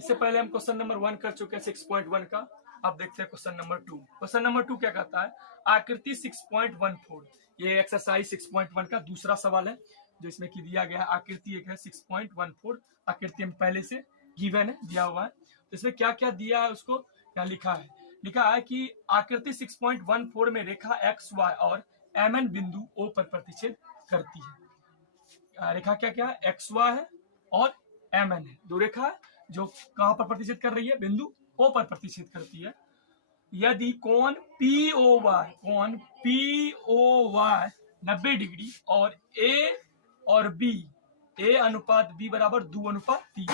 इससे पहले हम क्वेश्चन नंबर 1 कर चुके हैं 6.1 का। अब देखते हैं क्वेश्चन नंबर 2। क्वेश्चन नंबर 2 क्या कहता है, आकृति 6.14। ये एक्सरसाइज 6.1 का दूसरा सवाल है जो इसमें की दिया गया है। आकृति एक है 6.14, आकृति में पहले से गिवन है, दिया हुआ है। तो इसमें क्या क्या दिया है उसको क्या लिखा है कि आकृति 6.14 में रेखा एक्स वाई और एम बिंदु ओ पर प्रतिच्छेद करती है। रेखा क्या क्या एक्स वाई है और एम है, दो रेखा है जो कहां पर प्रतिच्छेद कर रही है, बिंदु ओ पर प्रतिच्छेद करती है। यदि कोण पी ओ वाई 90 डिग्री और ए और बी, ए अनुपात बी बराबर 2:3,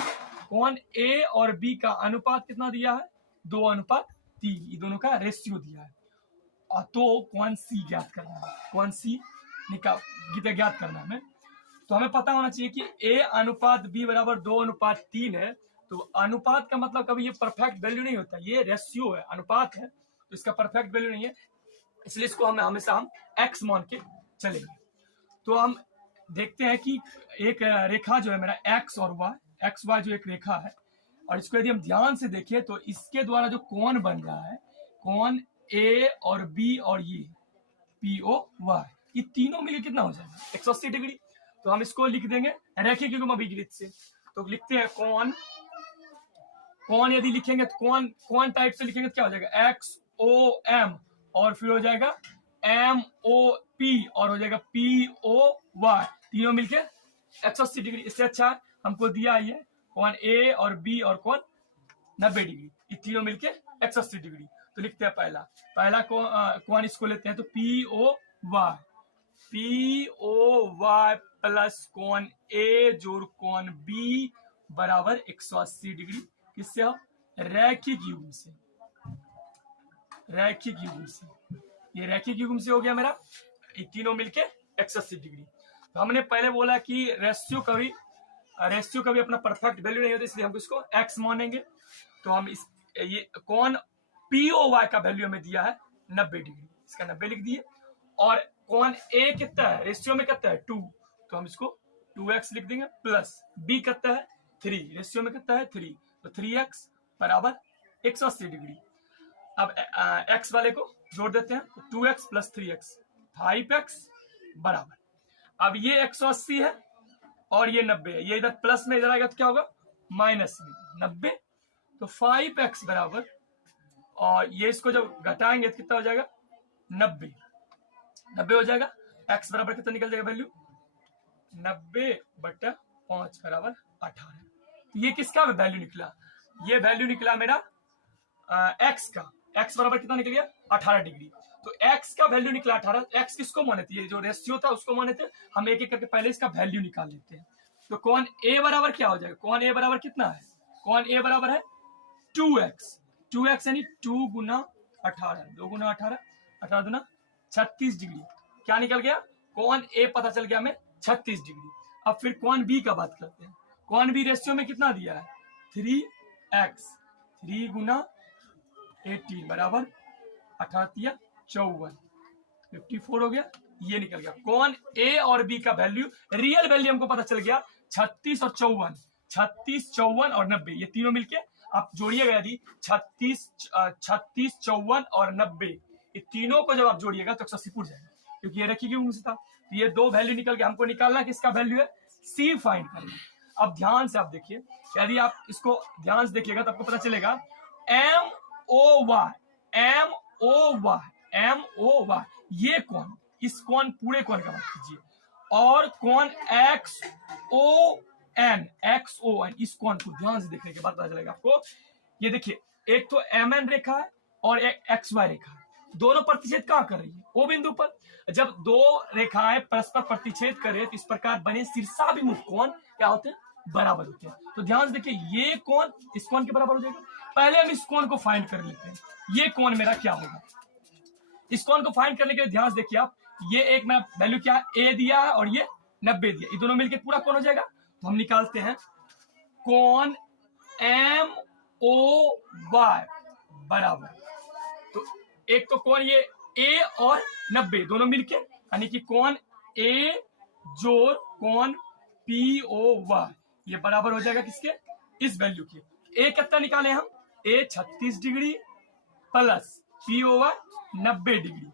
कोण ए और बी का अनुपात कितना दिया है, 2:3, ये दोनों का रेशियो दिया है। और तो कोण सी ज्ञात करना है, कोण सी ज्ञात करना है हमें। तो हमें पता होना चाहिए कि ए अनुपात बी बराबर 2:3 है। तो अनुपात का मतलब कभी ये परफेक्ट वैल्यू नहीं होता, ये रेशियो है, अनुपात है, तो इसका परफेक्ट वैल्यू नहीं है, इसलिए इसको हम हमेशा एक्स मान के चलेंगे। तो हम देखते हैं कि एक रेखा जो है मेरा एक्स और वाई, एक्स वाई जो एक रेखा है, और इसको यदि हम ध्यान से देखें तो इसके द्वारा जो कोण बन रहा है, कोण ए और बी और ये पी ओ वाई, ये तीनों मिलकर कितना हो जाएगा, 180 डिग्री। तो हम इसको लिख देंगे रैखिक युग्म अभिगृत से। तो लिखते हैं कोण यदि लिखेंगे तो कोण टाइप से लिखेंगे तो क्या हो जाएगा, एक्स ओ एम, और फिर हो जाएगा एम ओ पी, और हो जाएगा पी ओ वाई, तीनों मिलके 180 डिग्री। इससे अच्छा हमको दिया ये कोण ए और बी और कोण 90 डिग्री, ये तीनों मिलके 180 डिग्री। तो लिखते हैं पहला कोण इसको लेते हैं तो पी ओ वाई प्लस कोण ए जोड़ कोण बी बराबर 180 डिग्री। किससे हो, रैखिक युग्म से, रैखिक युग्म से, ये रैखिक युग्म से हो गया मेरा, ये तीनों मिलके 180 डिग्री। तो हमने पहले बोला कि रेशियो कभी अपना परफेक्ट वैल्यू नहीं होता, इसलिए हम इसको एक्स मानेंगे। तो हम ये कोण पी ओ वाई का वैल्यू हमें दिया है 90 डिग्री, इसका 90 लिख दिए। और कोण ए कितना है, रेशियो में कितना है 2, तो हम इसको 2x लिख देंगे, प्लस बी कितना है 3, रेशियो में कितना है 3, तो 3x बराबर 180 डिग्री। अब x वाले को जोड़ देते हैं, तो 2x प्लस 3x 5x बराबर, अब ये 180 है और ये 90 है, ये इधर प्लस में इधर आएगा तो क्या होगा, माइनस में 90, तो 5x बराबर, और ये इसको जब घटाएंगे तो कितना हो जाएगा 90 हो जाएगा। x बराबर कितना निकल जाएगा वैल्यू, 90/5 बराबर 18। ये किसका वैल्यू निकला, ये वैल्यू निकला मेरा x का, x बराबर कितना निकल गया 18 डिग्री। तो x का वैल्यू निकला 18, x किसको माने थे, ये जो रेशियो था उसको माने थे। हम एक एक करके पहले इसका वैल्यू निकाल लेते हैं। तो कोण a बराबर क्या हो जाएगा, कोण a बराबर कितना है, कोण a बराबर है 2x यानी 2 गुना 18, 2 गुना 18, 18 दुना 36 डिग्री। क्या निकल गया, कोण a पता चल गया हमें 36 डिग्री। अब फिर कोण b का बात करते हैं। कोण b रेशियो में कितना दिया है 3x, 3 गुना 18 बराबर 18 54, 54 हो गया, ये निकल गया। कोण a और b का वैल्यू, रियल वैल्यू हमको पता चल गया 36 और 54, 36, 54 और 90, ये तीनों मिलके आप जोड़िएगा। यदि 36, 54 और 90, ये तीनों को जब आप जोड़िएगा तो 180 पूर जाएगा, क्योंकि ये रखी क्यों था। तो ये दो वैल्यू निकल के हमको निकालना किसका वैल्यू है, सी फाइंड करना। अब ध्यान से आप देखिए, यदि आप इसको ध्यान से देखिएगा तो आपको पता चलेगा एम ओ वाई, ये कोण, इस कोण पूरे कोण का बात कीजिए, और कोण एक्स ओ एन, इस कोण को ध्यान से देखने के बाद पता चलेगा आपको। ये देखिए, एक तो एम एन रेखा है और एक एक्स वाई रेखा है, दोनों प्रतिच्छेद कहां कर रही है, ओ बिंदु पर। जब दो रेखाएं परस्पर प्रतिच्छेद करे तो इस प्रकार बने शीर्षाभिमुख कोण क्या होते हैं, बराबर होते हैं। तो ध्यान से देखिए, ये कोण इस कोण के बराबर हो जाएगा। पहले हम इस कोण को फाइंड कर लेते हैं, ये कोण मेरा क्या होगा। इस कोण को फाइंड करने के लिए ध्यान से देखिए आप, ये एक मैं वैल्यू क्या ए दिया है और ये 90 दिया, ये दोनों मिलकर पूरा कोण हो जाएगा। तो हम निकालते हैं कोण एम ओ वाई बराबर, तो एक तो कोण ये ए और 90 दोनों मिलके, यानी कि कोण ए जोड़ कोण पी ओ वाई, ये बराबर हो जाएगा किसके, इस वैल्यू के, ए कितना निकाले हम, ए 36 degree plus P over 90 degree,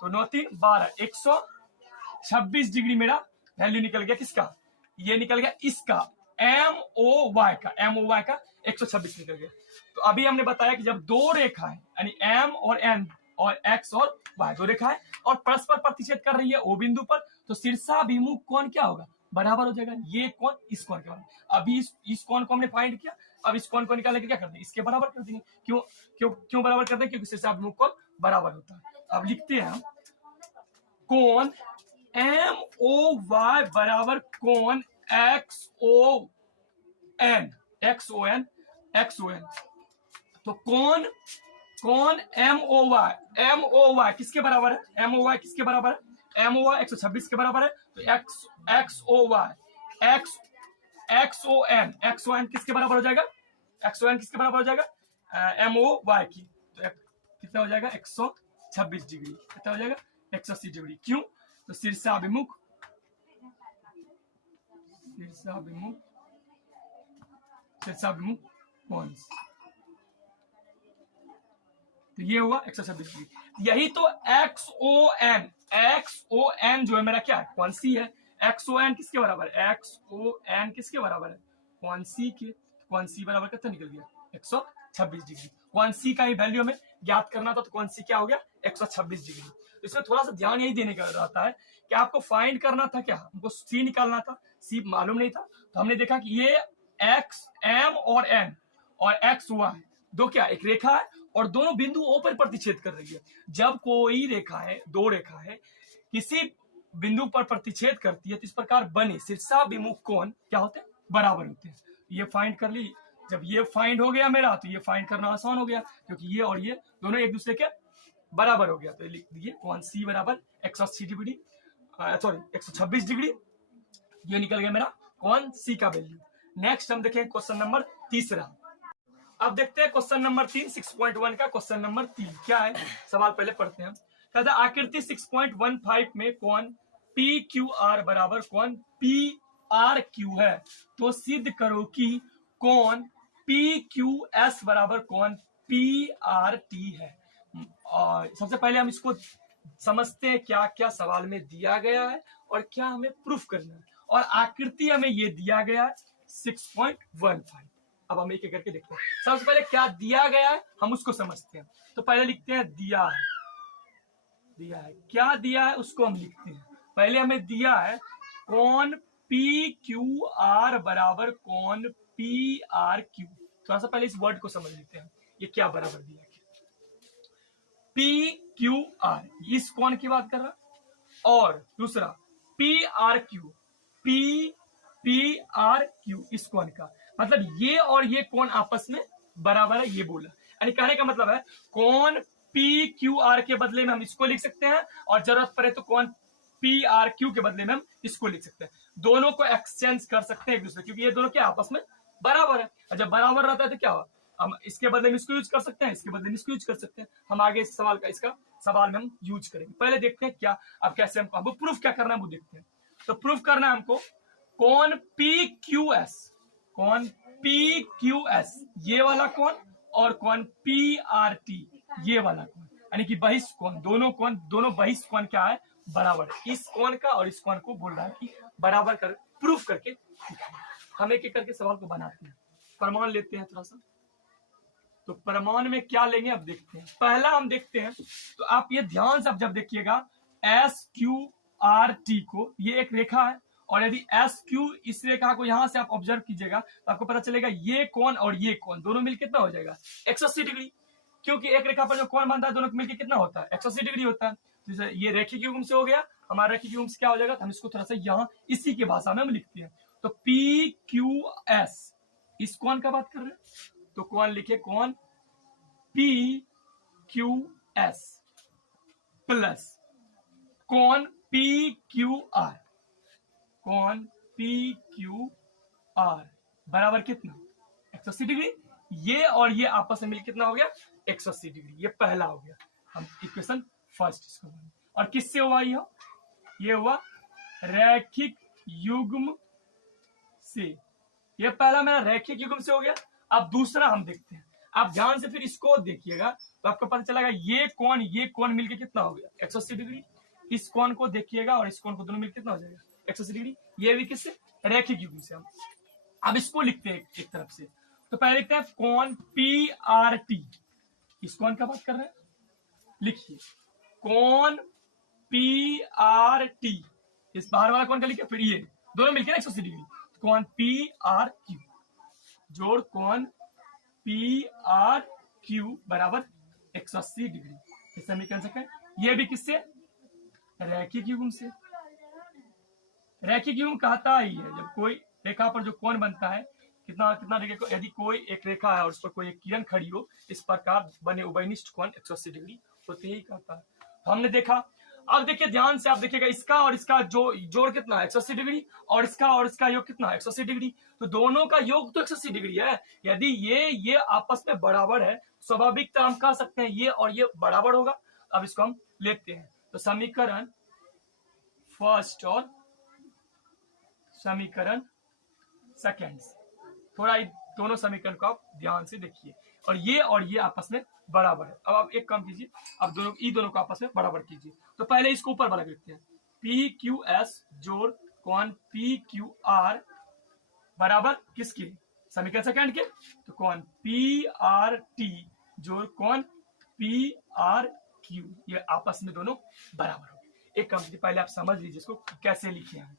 तो 9 3 12, 126 डिग्री मेरा वैल्यू निकल गया। किसका, ये निकल गया इसका, एम ओ वाई का, एम ओ वाई का 126 निकल गया। तो अभी हमने बताया कि जब दो रेखा है यानी एम और एन और एक्स और वाई दो रेखा है और परस्पर प्रतिच्छेद कर रही है ओ बिंदु पर, तो शीर्षाभिमुख कोण क्या होगा, बराबर हो जाएगा। ये कोण इस कोण के बराबर। अभी इस कोण को हमने फाइंड किया, अब इस कोण को निकालने के क्या कर देंगे, इसके बराबर कर देंगे। क्यों क्यों क्यों बराबर कर देंगे, क्योंकि शीर्षाभिमुख कोण बराबर होता है। अब लिखते हैं हम कोण एम ओ वाई बराबर कोण x O N, x O N, x O N. तो कोण एम ओ वाई किसके बराबर है, एम ओ वाई किसके बराबर है, एम ओ वाई 126 के बराबर है। तो एक्स ओ वाई एक्स ओ एन किसके बराबर हो जाएगा, एक्स ओ एन किसके बराबर हो जाएगा, एम ओ वाई की। तो कितना हो जाएगा 126 डिग्री, कितना हो जाएगा 180 डिग्री। क्यों, तो शीर्षाभिमुख कोण, तो ये हुआ 126 डिग्री। यही तो एक्स ओ एन जो है मेरा क्या है, कौन सी है, एक्स ओ एन किसके बराबर है, एक्स ओ एन किसके बराबर है, कौन सी के, कौन सी बराबर कितना निकल गया 126 डिग्री। कौन सी का ही वैल्यू हमें ज्ञात करना था, तो कौन सी क्या हो गया 126 डिग्री। तो इसमें थोड़ा सा ध्यान यही देने का रहता है कि आपको फाइंड करना था क्या, हमको सी निकालना था, सी मालूम नहीं था। तो हमने देखा कि ये एक्स एम और एन और एक्स वाई दो क्या एक रेखा है और दोनों बिंदु ओ पर प्रतिच्छेद कर रही है। जब कोई रेखा है, दो रेखा है, किसी बिंदु पर प्रतिच्छेद करती है तो इस प्रकार बने शीर्षाभिमुख कोण क्या होते हैं, बराबर होते हैं। ये फाइंड कर ली। जब ये फाइंड हो गया मेरा, तो ये फाइंड करना आसान हो गया, क्योंकि ये और ये दोनों एक दूसरे के बराबर हो गया। तो लिख दिए कौन सी बराबर 180 डिग्री, सॉरी 126 डिग्री, ये निकल गया मेरा कौन सी का वैल्यू। नेक्स्ट हम देखें क्वेश्चन नंबर तीसरा। अब देखते हैं क्वेश्चन नंबर 3, 6.1 का क्वेश्चन नंबर 3 क्या है, सवाल पहले पढ़ते हैं। कहता है आकृति 6.15 में कोण पी क्यू आर बराबर कोण पी आर क्यू है, तो सिद्ध करो कि कोण पी क्यू एस बराबर कोण पी आर टी है। और सबसे पहले हम इसको समझते हैं क्या क्या सवाल में दिया गया है और क्या हमें प्रूफ करना है। और आकृति हमें ये दिया गया है 6.15। अब हम एक एक करके देखते हैं। सबसे पहले क्या दिया गया है हम उसको समझते हैं। तो पहले लिखते हैं दिया है, क्या दिया है उसको हम लिखते हैं। पहले हमें दिया है कोण पी क्यू आर बराबर कोण पी आर क्यू। थोड़ा सा पहले इस वर्ड को समझ लेते हैं, ये क्या बराबर दिया है। पी क्यू आर इस कोण की बात कर रहा, और दूसरा P R Q, P R Q इस कोण का, मतलब ये और ये कोण आपस में बराबर है, ये बोला। यानी कहने का मतलब है कोण पी क्यू आर के बदले में हम इसको लिख सकते हैं, और जरूरत पड़े तो कोण पी आर क्यू के बदले में हम इसको लिख सकते हैं। दोनों को एक्सचेंज कर सकते हैं एक दूसरे, क्योंकि ये दोनों क्या आपस में बराबर है। और जब बराबर रहता है तो क्या होगा, हम इसके बदले में इसको यूज कर सकते हैं, इसके बदले में इसको यूज कर सकते हैं। हम आगे इस सवाल का इसका सवाल में हम यूज करेंगे। पहले देखते हैं क्या, अब कैसे हमको प्रूफ क्या करना है वो देखते हैं। तो प्रूफ करना है हमको कोण पी क्यू एस, कोण पी क्यू एस ये वाला कोण, और कोण पी आर टी ये वाला कोण, यानी कि बहिष्ठ कोण, दोनों बहिष्ठ कोण क्या है, बराबर है। इस कोण का और इस कोण को बोल रहा है कि बराबर कर प्रूफ करके हम एक एक करके सवाल को बनाते हैं। प्रमाण लेते हैं थोड़ा सा। तो प्रमाण में क्या लेंगे अब देखते हैं। पहला हम देखते हैं, तो आप ये ध्यान से जब देखिएगा एस क्यू आर टी को, ये एक रेखा है, और यदि एस क्यू इस रेखा को यहां से आप ऑब्जर्व कीजिएगा तो आपको पता चलेगा ये कोण और ये कोण दोनों मिलकर कितना हो जाएगा 180 डिग्री, क्योंकि एक रेखा पर जो कोण बनता है दोनों मिलकर कितना होता है 180 डिग्री होता है। तो ये रेखिक युग्म से हो गया, हमारा रेखिक युग्म से क्या हो जाएगा, हम इसको थोड़ा सा यहाँ इसी की भाषा में हम लिखते हैं। तो पी क्यू एस इस कोण का बात कर रहे हैं, तो कोण लिखे कोण पी क्यू एस प्लस कोण पी क्यू आर, कोण पी क्यू आर बराबर कितना 180 डिग्री। ये और ये आपस में मिल कितना हो गया 180 डिग्री, ये पहला हो गया। हम इक्वेशन फर्स्ट इसको बने। और किससे हुआ ये हुआ रैखिक युग्म से। ये पहला मेरा रैखिक युग्म से हो गया, अब दूसरा हम देखते हैं, आप ध्यान से फिर इसको देखिएगा तो आपको पता चलेगा ये कोण मिलके कितना हो गया 180 डिग्री। इस कोण को देखिएगा और इस कोण को दोनों मिलकर कितना हो जाएगा 180 डिग्री। ये भी किससे, रैखिक युग्म से। हम अब इसको लिखते हैं एक तरफ से, तो पहले लिखते हैं कोण पी आर टी। इस कोण का बात कर रहे हैं, लिखिए कोण पी आर टी, इस बाहर वाला कोण का लिखिए, फिर ये दोनों मिलकर 180 डिग्री, कोण पी आर क्यू जोड़ कोण पी आर क्यू बराबर 180 डिग्री। इस समीकरण से ये भी किससे, रैखिक युग्म से। रैखिक युग्म कहता ही है जब कोई रेखा पर जो कोण बनता है कितना कितना देखिए, यदि कोई एक रेखा है और उस पर कोई एक किरण खड़ी हो, इस प्रकार बने उभयनिष्ठ कोण 180 डिग्री होते ही कहता है। तो हमने देखा, अब देखिए ध्यान से, आप देखिएगा इसका और इसका जो जोड़ कितना है 180 डिग्री, और इसका योग कितना है 180 डिग्री। तो दोनों का योग तो 180 डिग्री है। यदि ये आपस में बराबर है, स्वाभाविक हम कह सकते हैं ये और ये बराबर होगा। अब इसको हम लेते हैं, तो समीकरण फर्स्ट और समीकरण सेकेंड, थोड़ा दोनों समीकरण को आप ध्यान से देखिए, और ये आपस में बराबर है। अब आप एक काम कीजिए, अब दोनों को आपस में बराबर कीजिए। तो पहले इसको ऊपर वाला लिखते हैं, पी क्यू एस जोड़ कोण पी क्यू आर बराबर किसके, समीकरण सेकंड के, तो कोण पी आर टी जोड़ कोण पी आर क्यू, ये आपस में दोनों बराबर हो गए। एक काम कीजिए, पहले आप समझ लीजिए इसको कैसे लिखे हैं।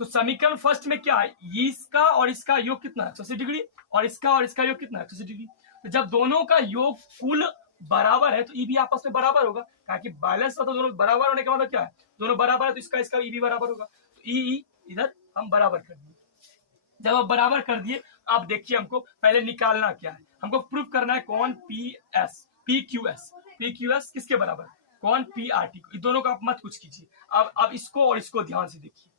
तो समीकरण फर्स्ट में क्या है, इसका और इसका योग कितना है 180 डिग्री, और इसका योग कितना है 180 डिग्री। तो जब दोनों का योग कुल बराबर है तो ई भी आपस में बराबर होगा, क्योंकि बैलेंस का तो दोनों बराबर होने का मतलब क्या है, दोनों बराबर है तो इसका ई भी बराबर होगा। तो ई इधर हम बराबर कर दिए। जब आप बराबर कर दिए, आप देखिए हमको पहले निकालना क्या है, हमको प्रूव करना है कोण पी क्यू एस किसके बराबर, कोण पी आर टी। दोनों का आप मत कुछ कीजिए। अब इसको और इसको ध्यान से देखिए।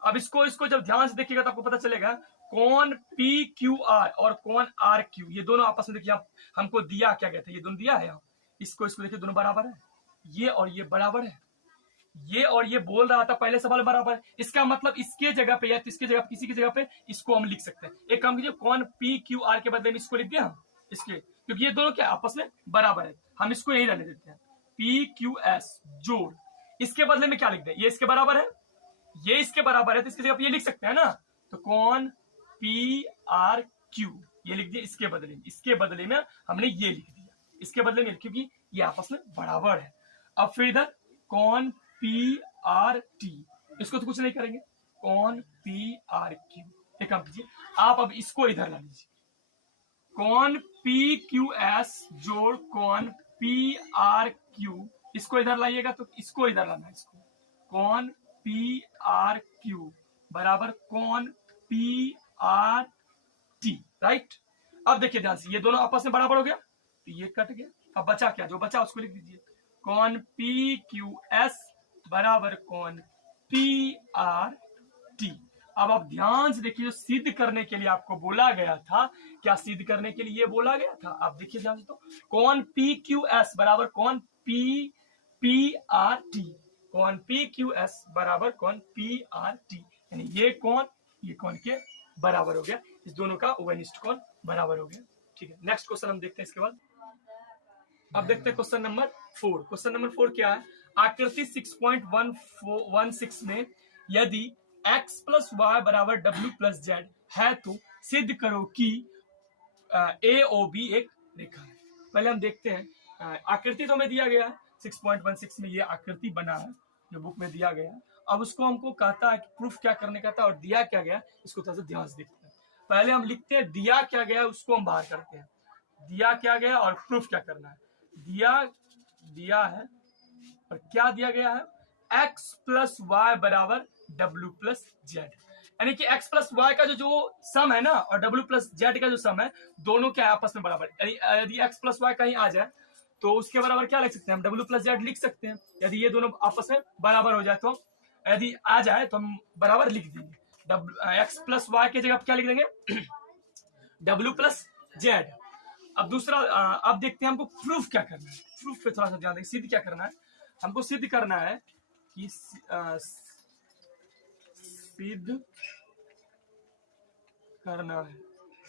अब इसको जब ध्यान से देखिएगा तो आपको पता चलेगा कोण पी क्यू आर और कोण आर क्यू, ये दोनों आपस में देखिए हमको दिया क्या गया था, ये दोनों दिया है। इसको देखिए दोनों बराबर है, ये और ये बराबर है, ये और ये बोल रहा था पहले सवाल बराबर। इसका मतलब इसके जगह पे या तो इसके जगह पे, किसी की जगह पे इसको हम लिख सकते हैं। एक काम कीजिए, कोण पी क्यू आर के बदले में इसको लिख दिया हम इसके, क्योंकि ये दोनों क्या आपस में बराबर है, हम इसको यही रहने देते हैं। पी क्यू एस जोड़, इसके बदले में क्या लिख दें, ये इसके बराबर है, ये इसके बराबर है, तो इसकी जगह पे ये लिख सकते हैं ना। तो कोण पी आर क्यू ये लिख दिया, इसके बदले में हमने ये लिख दिया, इसके बदले में, क्योंकि ये आपस में बराबर है। अब फिर इधर कोण पी आर टी, इसको तो कुछ नहीं करेंगे, कोण पी आर क्यू। एक काम कीजिए, आप अब इसको इधर ला लीजिए, कोण पी क्यू एस जोड़ कोण पी आर क्यू, इसको इधर लाइएगा तो इसको इधर लाना है, इसको कोण पी आर क्यू बराबर कोण पी आर टी, राइट। अब देखिए ध्यान से, ये दोनों आपस में बराबर हो गया तो ये कट गया। अब बचा क्या, जो बचा उसको लिख दीजिए, कोण पी क्यू एस बराबर कोण पी आर टी। अब आप ध्यान से देखिए, जो सिद्ध करने के लिए आपको बोला गया था, क्या सिद्ध करने के लिए ये बोला गया था, आप देखिए ध्यान से, तो कोण पी क्यू एस बराबर कोण पी आर टी, कोण पी क्यू एस बराबर कोण पी आर टी, यानी ये कोण के बराबर हो गया, इस दोनों का उभयनिष्ठ कोण बराबर हो गया। ठीक है, नेक्स्ट क्वेश्चन हम देखते हैं इसके बाद। अब देखते हैं क्वेश्चन नंबर 4। क्वेश्चन नंबर 4 क्या है, आकृति 6.16 में यदि x प्लस वाई बराबर w प्लस जेड है तो सिद्ध करो कि ए ओ बी एक रेखा है। पहले हम देखते हैं, आकृति तो हमें दिया गया है 6.16 में, ये आकृति बना है जो बुक में दिया गया है। अब उसको हमको कहता है कि प्रूफ क्या करने का था और दिया क्या गया, इसको थोड़ा सा ध्यान से देखते हैं। पहले हम लिखते हैं दिया क्या गया, उसको हम बाहर करते हैं, दिया क्या गया और प्रूफ क्या करना है। दिया है और क्या दिया गया है, x प्लस वाई बराबर w प्लस जेड, यानी कि x प्लस वाई का जो सम है ना और w प्लस जेड का जो सम है, दोनों क्या आपस में बराबर। यदि x प्लस वाई कहीं आ जाए तो उसके बराबर क्या लिख सकते हैं हम, w प्लस जेड लिख सकते हैं। यदि ये दोनों आपस में बराबर हो जाए तो, यदि आ जाए तो हम बराबर लिख देंगे, x प्लस वाई की जगह क्या लिख देंगे w प्लस जेड। अब दूसरा, अब देखते हैं हमको प्रूफ क्या करना है। प्रूफ पे थोड़ा सा ध्यान दें, सिद्ध क्या करना है, हमको सिद्ध करना है कि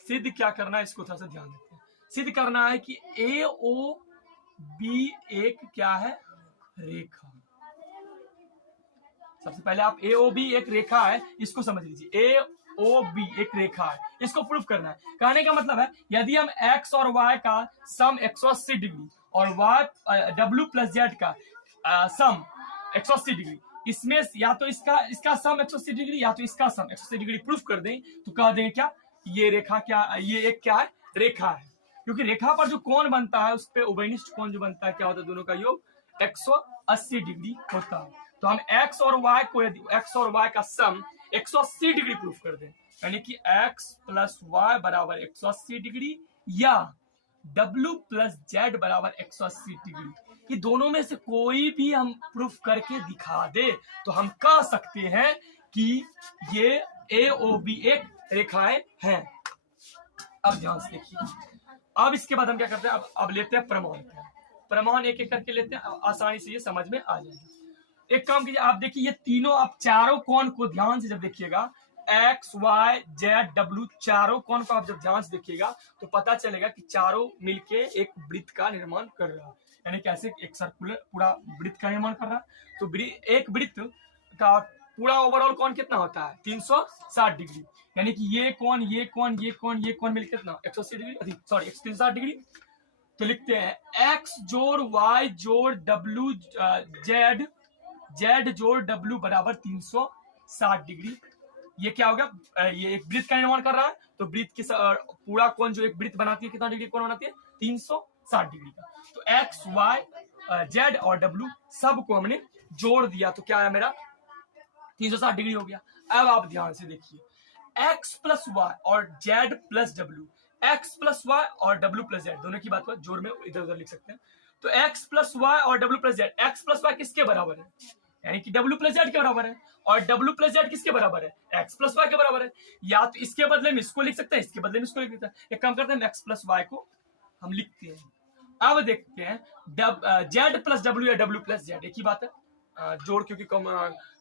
सिद्ध क्या करना है, इसको थोड़ा सा ध्यान देते हैं। सिद्ध करना है कि AOB एक क्या है, रेखा। सबसे पहले आप AOB एक रेखा है, इसको समझ लीजिए। AOB एक रेखा है, इसको प्रूफ करना है। कहने का मतलब है यदि हम x और y का सम 180 डिग्री और w प्लस z का सम 180 डिग्री, इसमें या तो इसका सम 180 डिग्री या तो इसका सम 180 डिग्री प्रूफ कर दें, तो कह दें क्या ये रेखा क्या, ये एक क्या है, रेखा है। क्योंकि रेखा पर जो कोण बनता है उस पर उभयनिष्ठ कोण जो बनता है क्या होता है, दोनों का योग 180 डिग्री होता है। तो हम x और y को, यदि x और y का सम 180 डिग्री प्रूफ कर दें, यानी कि x प्लस वाई बराबर 180 डिग्री या w प्लस जेड बराबर 180 डिग्री, ये दोनों में से कोई भी हम प्रूफ करके दिखा दे तो हम कह सकते हैं कि ये AOB एक रेखाएं हैं। अब ध्यान से देखिए, अब इसके बाद हम क्या करते हैं, अब लेते हैं प्रमाण। प्रमाण एक एक करके लेते हैं, आसानी से ये समझ में आ जाएगा। एक काम कीजिए, आप देखिए ये तीनों, आप चारों कोण को ध्यान से जब देखिएगा, x, y, z, w, चारों कोण को आप जब ध्यान से देखिएगा तो पता चलेगा कि चारों मिलके एक वृत्त का निर्माण कर रहा है, यानी कैसे एक सर्कुलर पूरा वृत्त का निर्माण कर रहा है। तो एक वृत्त का पूरा ओवरऑल कोण कितना होता है, 360 डिग्री, यानी कि ये कोण, ये कोण, ये कोण, ये कोण मिलकर कितना 180 डिग्री, सॉरी 360 डिग्री। तो लिखते हैं x जोड़ y जोड़ w z जोड़ w बराबर 360 डिग्री। ये क्या होगा, ये एक वृत्त का निर्माण कर रहा है, तो वृत्त की पूरा कोण जो एक वृत्त बनाती है कितना डिग्री कोण बनाती है, 360 डिग्री का। तो x, y, z और w सबको हमने जोड़ दिया तो क्या है मेरा 360 डिग्री हो गया। अब आप ध्यान से देखिए, x प्लस वाई और z plus w, x plus Y और w प्लस z दोनों की बात कर जोड़ में इधर उधर लिख सकते हैं। तो x प्लस वाई और w plus z, x plus Y किसके बराबर है, यानी कि w प्लस z के बराबर है, और w प्लस z किसके बराबर है, x प्लस वाई के बराबर है। या तो इसके बदले में इसको लिख सकते हैं, इसके बदले में इसको लिख सकते हैं। एक काम करते हैं, x प्लस वाई को हम लिखते हैं। अब देखते हैं z प्लस w या w प्लस z, एक ही बात है, जोड़ क्योंकि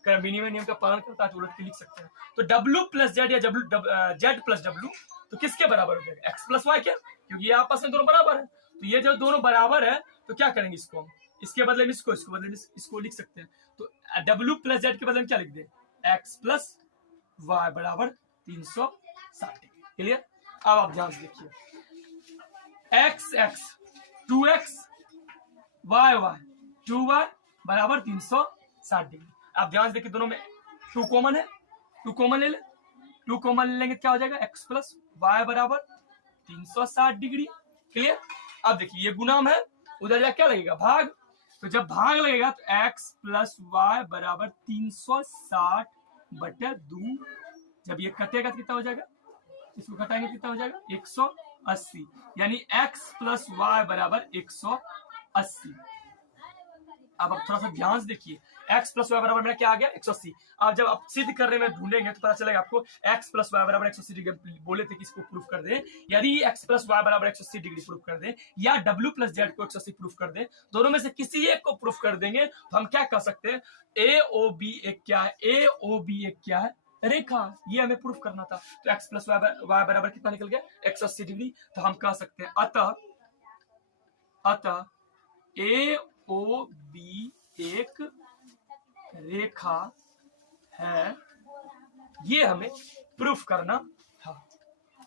मिनिमम नियम का पालन करता है तो उलट के लिख सकते हैं। तो w प्लस z या z प्लस w तो किसके बराबर हो जाएगा, x प्लस वाई के, क्योंकि ये आपस में दोनों बराबर है। तो ये जब दोनों बराबर है तो क्या करेंगे, इसको हम इसके बदले में इसको बदले में इसको लिख सकते हैं। तो w प्लस z के बदले में क्या लिख दें, x प्लस वाई बराबर 360 डिग्री। क्लियर। अब आप ध्यान से देखिए, x 2x y 2y बराबर 360 डिग्री। आप ध्यान से देखिए, दोनों में 2 कॉमन है, 2 कॉमन ले ले, 2 कॉमन ले लेंगे क्या हो जाएगा, x प्लस वाई बराबर 360 डिग्री। क्लियर। अब देखिए ये गुणाम है, उधर जा क्या लगेगा, भाग। तो जब भाग लगेगा तो x प्लस वाई बराबर 360 बटे 2, जब ये कटेगा तो कितना हो जाएगा, इसको घटाएंगे कितना हो जाएगा 180, यानी x प्लस वाई बराबर 180। अब थोड़ा सा ध्यान से देखिए, x प्लस वाई बराबर मेरा क्या आ गया 180। अब जब आप सिद्ध करने में ढूंढेंगे तो पता चलेगा आपको x प्लस वाई बराबर 180 डिग्री बोले थे कि इसको प्रूफ कर दें। यदि x प्लस वाई बराबर 180 डिग्री प्रूफ कर दें या w प्लस जेड को 180 प्रूफ कर दें, दोनों में से किसी एक को प्रूफ कर देंगे तो हम क्या कह सकते हैं, AOB एक क्या है, AOB एक क्या है, रेखा। ये हमें प्रूफ करना था। तो x प्लस वाई बराबर कितना निकल गया 180 डिग्री। तो हम कह सकते हैं अतः AOB एक रेखा है, ये हमें प्रूफ करना था,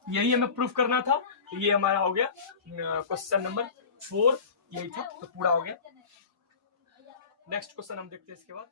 यही हमें प्रूफ करना था। तो ये हमारा हो गया क्वेश्चन नंबर 4, यही था, तो पूरा हो गया। नेक्स्ट क्वेश्चन हम देखते हैं इसके बाद।